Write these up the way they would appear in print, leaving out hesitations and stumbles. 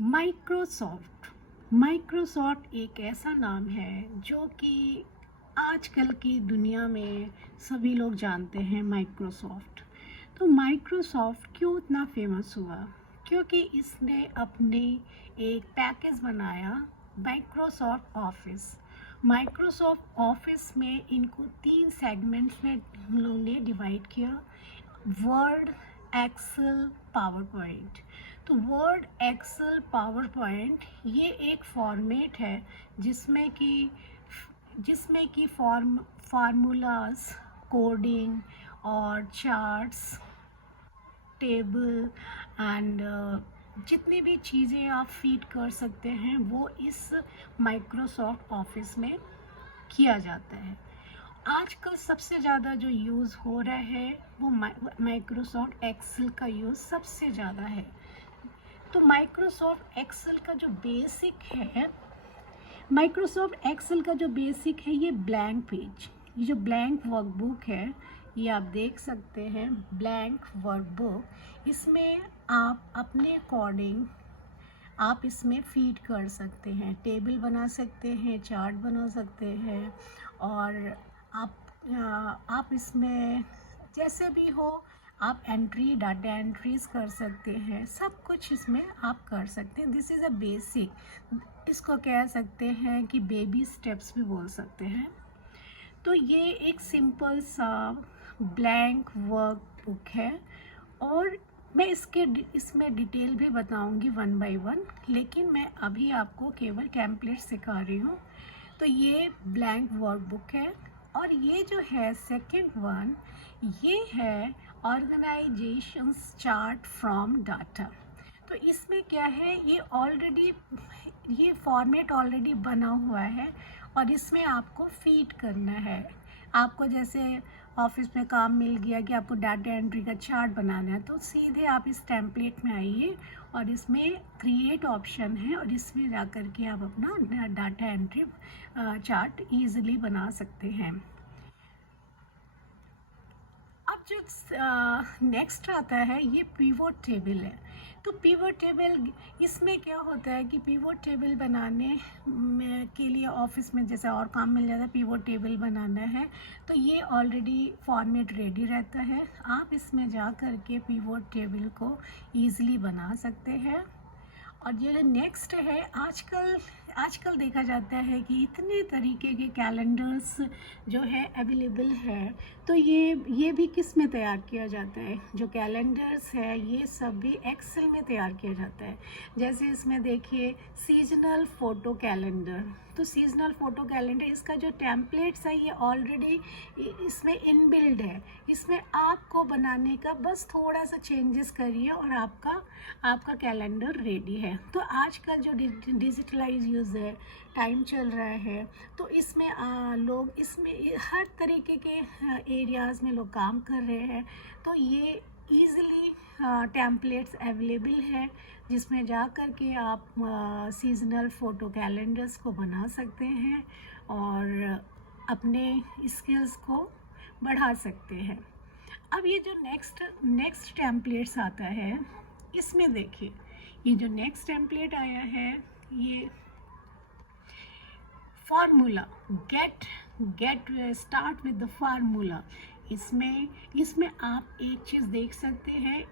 Microsoft एक ऐसा नाम है जो कि आजकल की दुनिया में सभी लोग जानते हैं माइक्रोसॉफ्ट। तो माइक्रोसॉफ्ट क्यों इतना फेमस हुआ? क्योंकि इसने अपने एक पैकेज बनाया, माइक्रोसॉफ्ट ऑफिस। माइक्रोसॉफ्ट ऑफिस में इनको 3 सेगमेंट्स में हम लोगों ने डिवाइड किया: वर्ड, एक्सेल, पावर पॉइंट। तो वर्ड, एक्सेल, पावर पॉइंट ये एक फॉर्मेट है जिसमें कि फार्मूलाज, कोडिंग और चार्ट्स, टेबल एंड जितनी भी चीज़ें आप फीड कर सकते हैं वो इस माइक्रोसॉफ्ट ऑफिस में किया जाता है। आजकल सबसे ज़्यादा जो यूज़ हो रहा है वो माइक्रोसॉफ्ट एक्सेल का यूज़ सबसे ज़्यादा है। तो माइक्रोसॉफ्ट एक्सेल का जो बेसिक है ये ब्लैंक पेज, ये जो ब्लैंक वर्कबुक है ये आप देख सकते हैं। ब्लैंक वर्कबुक, इसमें आप अपने अकॉर्डिंग आप इसमें फीड कर सकते हैं, टेबल बना सकते हैं, चार्ट बना सकते हैं और आप इसमें जैसे भी हो आप डाटा एंट्रीज कर सकते हैं। सब कुछ इसमें आप कर सकते हैं। दिस इज़ अ बेसिक, इसको कह सकते हैं कि बेबी स्टेप्स भी बोल सकते हैं। तो ये एक सिंपल सा ब्लैंक वर्क बुक है और मैं इसमें डिटेल भी बताऊंगी 1 बाय 1, लेकिन मैं अभी आपको केवल टेम्पलेट सिखा रही हूँ। तो ये ब्लैंक वर्क बुक है और ये जो है सेकंड वन, ये है ऑर्गेनाइजेशन चार्ट फ्रॉम डाटा। तो इसमें क्या है, ये फॉर्मेट ऑलरेडी बना हुआ है और इसमें आपको फीड करना है। आपको जैसे ऑफिस में काम मिल गया कि आपको डाटा एंट्री का चार्ट बनाना है, तो सीधे आप इस टेम्पलेट में आइए और इसमें क्रिएट ऑप्शन है और इसमें जा कर के आप अपना डाटा एंट्री चार्ट ईजिली बना सकते हैं। अब जो नेक्स्ट आता है ये पिवोट टेबल है। तो पिवोट टेबल, इसमें क्या होता है कि पिवोट टेबल बनाने के लिए ऑफिस में जैसे और काम मिल जाता है, पिवोट टेबल बनाना है तो ये ऑलरेडी फॉर्मेट रेडी रहता है। आप इसमें जा कर के पिवोट टेबल को ईजिली बना सकते हैं। और ये नेक्स्ट है, आजकल देखा जाता है कि इतने तरीके के कैलेंडर्स जो है अवेलेबल है। तो ये भी किस में तैयार किया जाता है? जो कैलेंडर्स है ये सब भी एक्सेल में तैयार किया जाता है। जैसे इसमें देखिए सीजनल फ़ोटो कैलेंडर। तो सीजनल फ़ोटो कैलेंडर, इसका जो टेम्पलेट्स है ये ऑलरेडी इसमें इनबिल्ड है। इसमें आपको बनाने का बस थोड़ा सा चेंजेस करिए और आपका कैलेंडर रेडी है। तो आज का जो डिजिटलाइज यूज़ है, टाइम चल रहा है, तो इसमें लोग इसमें हर तरीके के एरियाज़ में लोग काम कर रहे हैं। तो ये ईज़िली टेम्पलेट्स अवेलेबल है जिसमें जा कर के आप सीजनल फ़ोटो कैलेंडर्स को बना सकते हैं और अपने स्किल्स को बढ़ा सकते हैं। अब ये जो नेक्स्ट टेम्पलेट्स आता है, इसमें देखिए ये जो नेक्स्ट टेम्पलेट आया है ये formula, get start with the formula. इसमें आप एक चीज़ देख सकते हैं,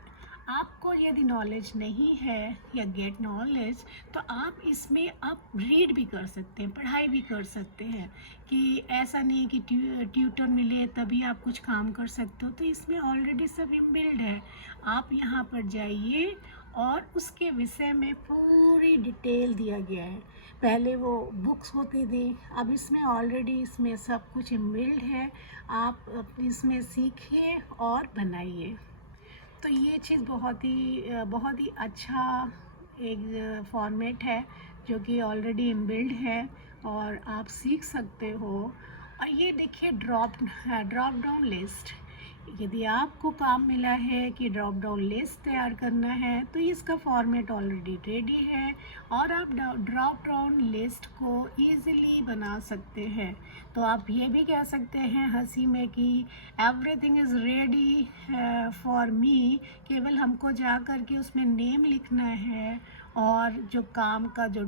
आपको यदि नॉलेज नहीं है या गेट नॉलेज, तो आप इसमें आप रीड भी कर सकते हैं, पढ़ाई भी कर सकते हैं। कि ऐसा नहीं कि ट्यूटर मिले तभी आप कुछ काम कर सकते हो। तो इसमें ऑलरेडी सब इनबिल्ड है। आप यहाँ पर जाइए और उसके विषय में पूरी डिटेल दिया गया है। पहले वो बुक्स होती थी, अब इसमें ऑलरेडी इसमें सब कुछ इनबिल्ड है। आप इसमें सीखिए और बनाइए। तो ये चीज़ बहुत ही अच्छा एक फॉर्मेट है जो कि ऑलरेडी इनबिल्ड है और आप सीख सकते हो। और ये देखिए ड्रॉप डाउन लिस्ट, यदि आपको काम मिला है कि ड्रॉप डाउन लिस्ट तैयार करना है तो इसका फॉर्मेट ऑलरेडी रेडी है और आप ड्रॉप डाउन लिस्ट को ईज़िली बना सकते हैं। तो आप ये भी कह सकते हैं हंसी में कि everything is ready for me, केवल हमको जा कर के उसमें नेम लिखना है और जो काम का जो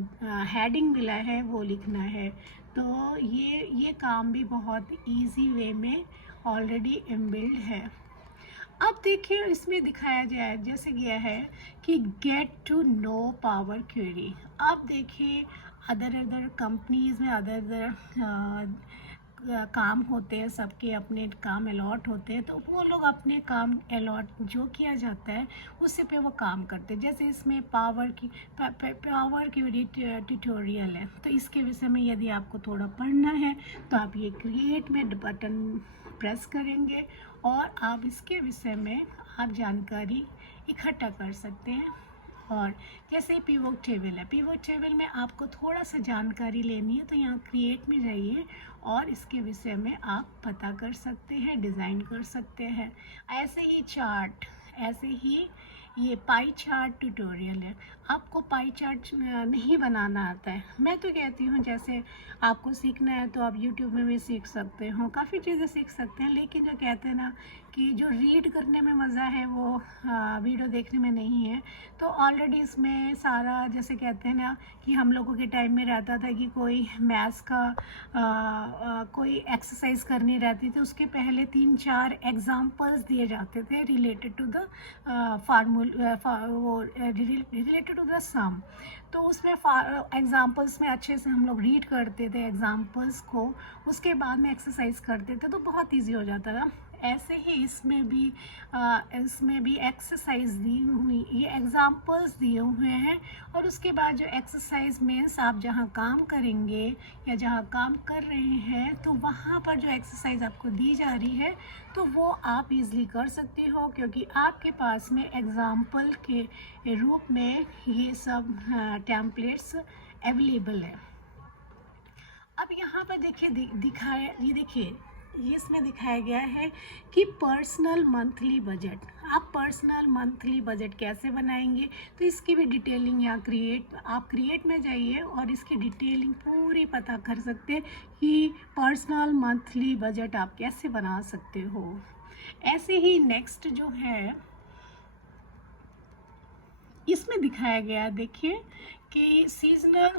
हेडिंग मिला है वो लिखना है। तो ये काम भी बहुत इजी वे में ऑलरेडी इनबिल्ड है। अब देखिए इसमें दिखाया जाए जैसे गया है कि get to know power query. अब देखिए अदर कंपनीज़ में अदर काम होते हैं, सबके अपने काम अलॉट होते हैं, तो वो लोग अपने काम अलॉट जो किया जाता है उसी पे वो काम करते हैं। जैसे इसमें पावर क्वेरी ट्यूटोरियल है, तो इसके विषय में यदि आपको थोड़ा पढ़ना है तो आप ये क्रिएट में बटन प्रेस करेंगे और आप इसके विषय में आप जानकारी इकट्ठा कर सकते हैं। और जैसे पिवोट टेबल है, पिवोट टेबल में आपको थोड़ा सा जानकारी लेनी है तो यहाँ क्रिएट में जाइए और इसके विषय में आप पता कर सकते हैं, डिज़ाइन कर सकते हैं। ऐसे ही चार्ट, ऐसे ही ये पाई चार्ट ट्यूटोरियल है। आपको पाई चार्ट नहीं बनाना आता है, मैं तो कहती हूँ जैसे आपको सीखना है तो आप यूट्यूब में भी सीख सकते हो, काफ़ी चीज़ें सीख सकते हैं। लेकिन जो कहते हैं ना कि जो रीड करने में मज़ा है वो वीडियो देखने में नहीं है। तो ऑलरेडी इसमें सारा जैसे कहते हैं ना कि हम लोगों के टाइम में रहता था कि कोई मैथ्स का कोई एक्सरसाइज करनी रहती थी, उसके पहले 3-4 एग्जांपल्स दिए जाते थे related to the related to the sum. तो उसमें एग्जांपल्स में अच्छे से हम लोग रीड करते थे एग्जांपल्स को, उसके बाद में एक्सरसाइज करते थे तो बहुत इजी हो जाता था। ऐसे ही इसमें भी एक्सरसाइज दी हुई, ये एग्जांपल्स दिए हुए हैं और उसके बाद जो एक्सरसाइज मीन्स आप जहाँ काम करेंगे या जहाँ काम कर रहे हैं तो वहाँ पर जो एक्सरसाइज आपको दी जा रही है तो वो आप इजीली कर सकते हो, क्योंकि आपके पास में एग्जांपल के रूप में ये सब टेम्पलेट्स अवेलेबल है। अब यहाँ पर देखिए दिखाया, ये देखिए ये इसमें दिखाया गया है कि पर्सनल मंथली बजट। आप पर्सनल मंथली बजट कैसे बनाएंगे तो इसकी भी डिटेलिंग यहाँ आप क्रिएट में जाइए और इसकी डिटेलिंग पूरी पता कर सकते हैं कि पर्सनल मंथली बजट आप कैसे बना सकते हो। ऐसे ही नेक्स्ट जो है इसमें दिखाया गया, देखिए कि सीजनल,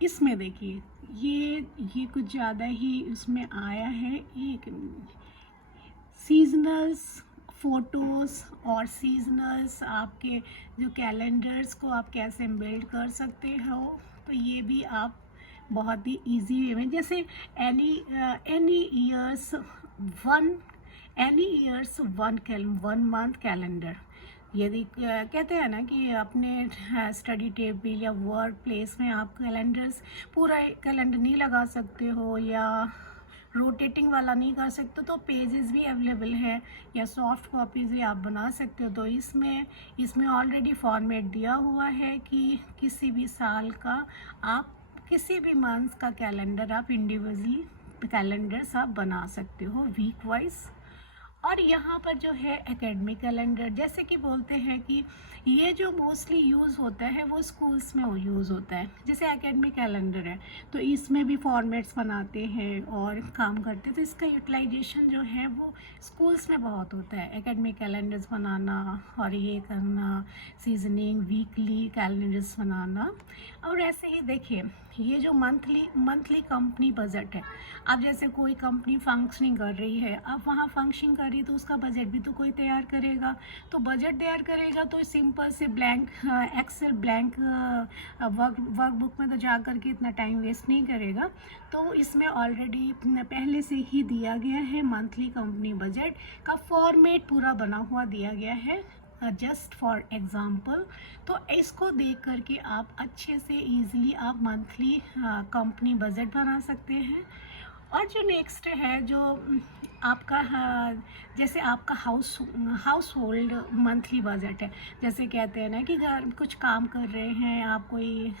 इसमें देखिए ये कुछ ज़्यादा ही इसमें आया है। एक सीजनल्स फ़ोटोज़ और सीजनल्स आपके जो कैलेंडर्स को आप कैसे बिल्ड कर सकते हो, तो ये भी आप बहुत ही इजी वे में, जैसे any years one month calendar. यदि कहते हैं ना कि अपने स्टडी टेबल या वर्क प्लेस में आप कैलेंडर्स पूरा कैलेंडर नहीं लगा सकते हो या रोटेटिंग वाला नहीं कर सकते, तो पेजेस भी अवेलेबल है या सॉफ्ट कॉपीज़ भी आप बना सकते हो। तो इसमें ऑलरेडी फॉर्मेट दिया हुआ है कि किसी भी साल का आप किसी भी मंथ का कैलेंडर आप इंडिविजुअली कैलेंडर्स आप बना सकते हो वीक वाइज। और यहाँ पर जो है एकेडमिक कैलेंडर, जैसे कि बोलते हैं कि ये जो मोस्टली यूज़ होता है वो स्कूल्स में यूज़ होता है। जैसे एकेडमिक कैलेंडर है तो इसमें भी फॉर्मेट्स बनाते हैं और काम करते हैं, तो इसका यूटिलाइजेशन जो है वो स्कूल्स में बहुत होता है। एकेडमिक कैलेंडर्स बनाना और ये करना, सीजनिंग वीकली कैलेंडर्स बनाना। और ऐसे ही देखिए ये जो मंथली कंपनी बजट है, अब जैसे कोई कंपनी फंक्शनिंग कर रही है, अब वहाँ फंक्शनिंग कर रही है तो उसका बजट भी तो कोई तैयार करेगा। तो बजट तैयार करेगा तो सिंपल से ब्लैंक एक्सेल ब्लैंक वर्कबुक में तो जा कर के इतना टाइम वेस्ट नहीं करेगा। तो इसमें ऑलरेडी पहले से ही दिया गया है, मंथली कंपनी बजट का फॉर्मेट पूरा बना हुआ दिया गया है जस्ट फॉर एग्ज़ाम्पल। तो इसको देख करके आप अच्छे से ईज़िली आप मंथली कंपनी बजट बना सकते हैं। और जो नेक्स्ट है जो आपका जैसे आपका हाउस होल्ड मंथली बजट है। जैसे कहते हैं ना कि घर कुछ काम कर रहे हैं आप, कोई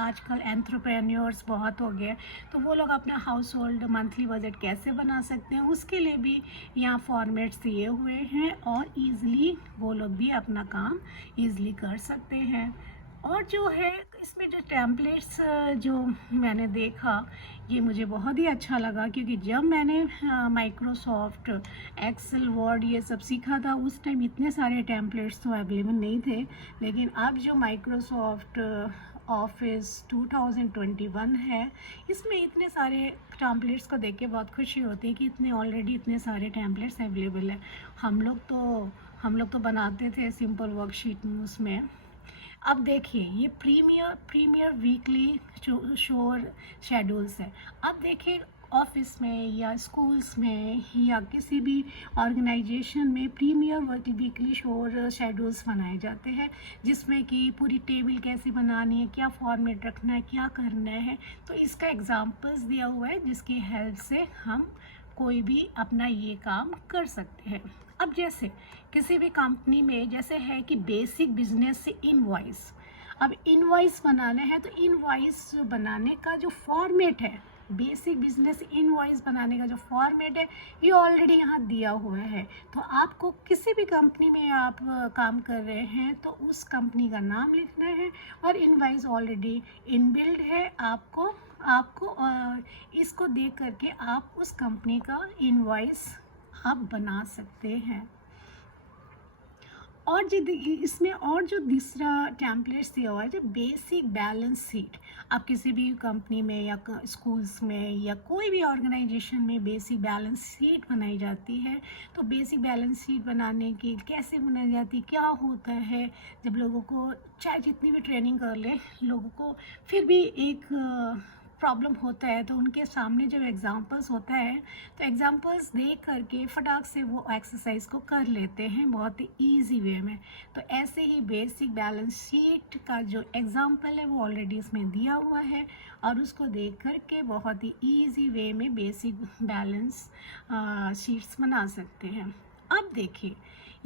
आजकल एंटरप्रेन्योर्स बहुत हो गए, तो वो लोग अपना हाउस होल्ड मंथली बजट कैसे बना सकते हैं, उसके लिए भी यहाँ फॉर्मेट्स दिए हुए हैं और ईज़िली वो लोग भी अपना काम ईज़िली कर सकते हैं। और जो है इसमें जो टेम्पलेट्स जो मैंने देखा, ये मुझे बहुत ही अच्छा लगा, क्योंकि जब मैंने माइक्रोसॉफ्ट एक्सेल वर्ड ये सब सीखा था उस टाइम इतने सारे टेम्पलेट्स तो अवेलेबल नहीं थे। लेकिन अब जो माइक्रोसॉफ्ट ऑफिस 2021 है, इसमें इतने सारे टेम्पलेट्स को देख के बहुत खुशी होती है कि ऑलरेडी इतने सारे टेम्पलेट्स अवेलेबल है। हम लोग तो बनाते थे सिंपल वर्कशीट में उसमें। अब देखिए ये प्रीमियर वीकली शोर शेड्यूल्स है। अब देखिए ऑफिस में या स्कूल्स में या किसी भी ऑर्गेनाइजेशन में प्रीमियर वीकली शोर शेड्यूल्स बनाए जाते हैं, जिसमें कि पूरी टेबल कैसे बनानी है, क्या फॉर्मेट रखना है, क्या करना है। तो इसका एग्जांपल्स दिया हुआ है जिसकी हेल्प से हम कोई भी अपना ये काम कर सकते हैं। अब जैसे किसी भी कंपनी में जैसे है कि बेसिक बिजनेस से इनवॉइस, अब इनवॉइस बनाना है तो इनवॉइस बनाने का जो फॉर्मेट है, बेसिक बिजनेस इनवॉइस बनाने का जो फॉर्मेट है, ये ऑलरेडी यहाँ दिया हुआ है। तो आपको किसी भी कंपनी में आप काम कर रहे हैं तो उस कंपनी का नाम लिखना है और इनवॉइस ऑलरेडी इनबिल्ड है। आपको आपको इसको देख करके आप उस कंपनी का इनवॉइस आप बना सकते हैं। और जो इसमें और जो दूसरा टेम्पलेट्स दिया हुआ है, जो बेसिक बैलेंस शीट, आप किसी भी कंपनी में या स्कूल्स में या कोई भी ऑर्गेनाइजेशन में बेसिक बैलेंस शीट बनाई जाती है। तो बेसिक बैलेंस शीट बनाने की कैसे बनाई जाती है, क्या होता है, जब लोगों को चाहे जितनी भी ट्रेनिंग कर ले, लोगों को फिर भी एक प्रॉब्लम होता है, तो उनके सामने जब एग्जांपल्स होता है तो एग्जांपल्स देख करके फटाक से वो एक्सरसाइज को कर लेते हैं बहुत ही ईजी वे में। तो ऐसे ही बेसिक बैलेंस शीट का जो एग्जांपल है वो ऑलरेडी इसमें दिया हुआ है और उसको देख करके बहुत ही ईजी वे में बेसिक बैलेंस शीट्स बना सकते हैं। अब देखिए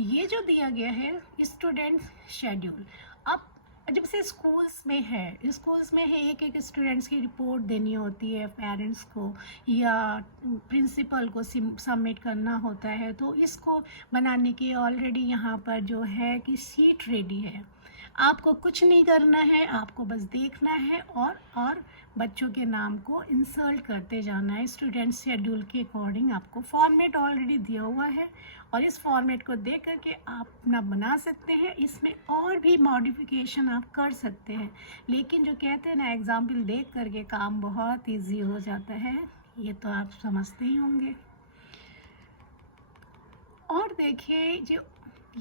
ये जो दिया गया है स्टूडेंट शेड्यूल। अब जब से स्कूल्स में है एक स्टूडेंट्स की रिपोर्ट देनी होती है पेरेंट्स को या प्रिंसिपल को सबमिट करना होता है, तो इसको बनाने की ऑलरेडी यहाँ पर जो है कि शीट रेडी है। आपको कुछ नहीं करना है, आपको बस देखना है और बच्चों के नाम को इंसर्ट करते जाना है स्टूडेंट शेड्यूल के अकॉर्डिंग। आपको फॉर्मेट ऑलरेडी दिया हुआ है और इस फॉर्मेट को देख करके आप अपना बना सकते हैं। इसमें और भी मॉडिफिकेशन आप कर सकते हैं, लेकिन जो कहते हैं ना एग्जाम्पल देख करके काम बहुत ईजी हो जाता है, ये तो आप समझते ही होंगे। और देखिए जो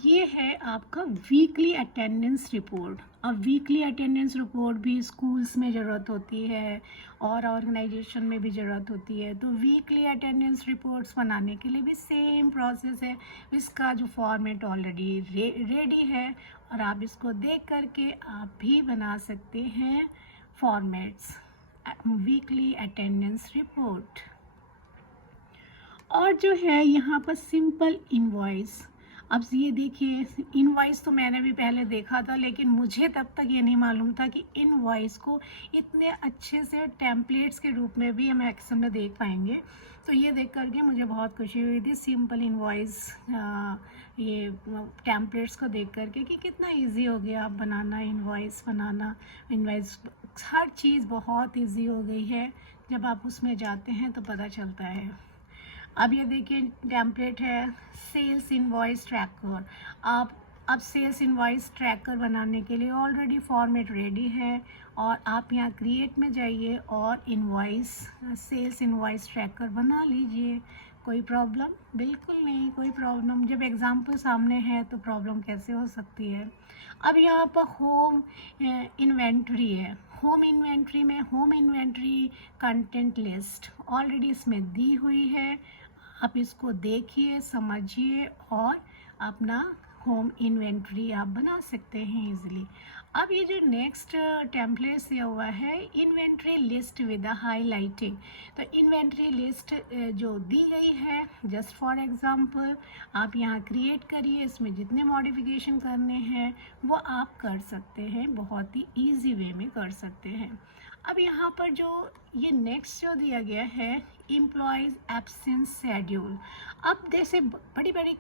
ये है आपका वीकली अटेंडेंस रिपोर्ट। अब वीकली अटेंडेंस रिपोर्ट भी स्कूल्स में ज़रूरत होती है और ऑर्गेनाइजेशन में भी ज़रूरत होती है। तो वीकली अटेंडेंस रिपोर्ट्स बनाने के लिए भी सेम प्रोसेस है। इसका जो फॉर्मेट ऑलरेडी रेडी है और आप इसको देख करके आप भी बना सकते हैं फॉर्मेट्स वीकली अटेंडेंस रिपोर्ट। और जो है यहाँ पर सिंपल इनवॉइस। अब ये देखिए इनवॉइस तो मैंने भी पहले देखा था, लेकिन मुझे तब तक ये नहीं मालूम था कि इनवॉइस को इतने अच्छे से टेम्पलेट्स के रूप में भी हम एक्सेल में देख पाएंगे। तो ये देख करके मुझे बहुत खुशी हुई थी सिंपल इनवॉइस ये टेम्पलेट्स को देख करके कि कितना इजी हो गया बनाना इनवॉइस हर चीज़ बहुत इजी हो गई है। जब आप उसमें जाते हैं तो पता चलता है। अब ये देखिए टेम्पलेट है सेल्स इनवॉइस ट्रैकर। आप अब सेल्स इनवॉइस ट्रैकर बनाने के लिए ऑलरेडी फॉर्मेट रेडी है और आप यहाँ क्रिएट में जाइए और सेल्स इनवॉइस ट्रैकर बना लीजिए। कोई प्रॉब्लम? बिल्कुल नहीं कोई प्रॉब्लम। जब एग्जाम्पल सामने है तो प्रॉब्लम कैसे हो सकती है। अब यहाँ पर होम इन्वेंट्री है। Home inventory content list already इसमें दी हुई है। आप इसको देखिए समझिए और अपना होम इन्वेंट्री आप बना सकते हैं इजीली। अब ये जो नेक्स्ट टेम्पलेट दिया हुआ है इन्वेंट्री लिस्ट विद हाईलाइटिंग, तो इन्वेंट्री लिस्ट जो दी गई है जस्ट फॉर एग्जांपल आप यहाँ क्रिएट करिए, इसमें जितने मॉडिफिकेशन करने हैं वो आप कर सकते हैं, बहुत ही ईजी वे में कर सकते हैं। अब यहाँ पर जो ये नेक्स्ट जो दिया गया है एम्प्लॉयज़ एब्सेंस शेड्यूल, अब जैसे बड़ी बड़ी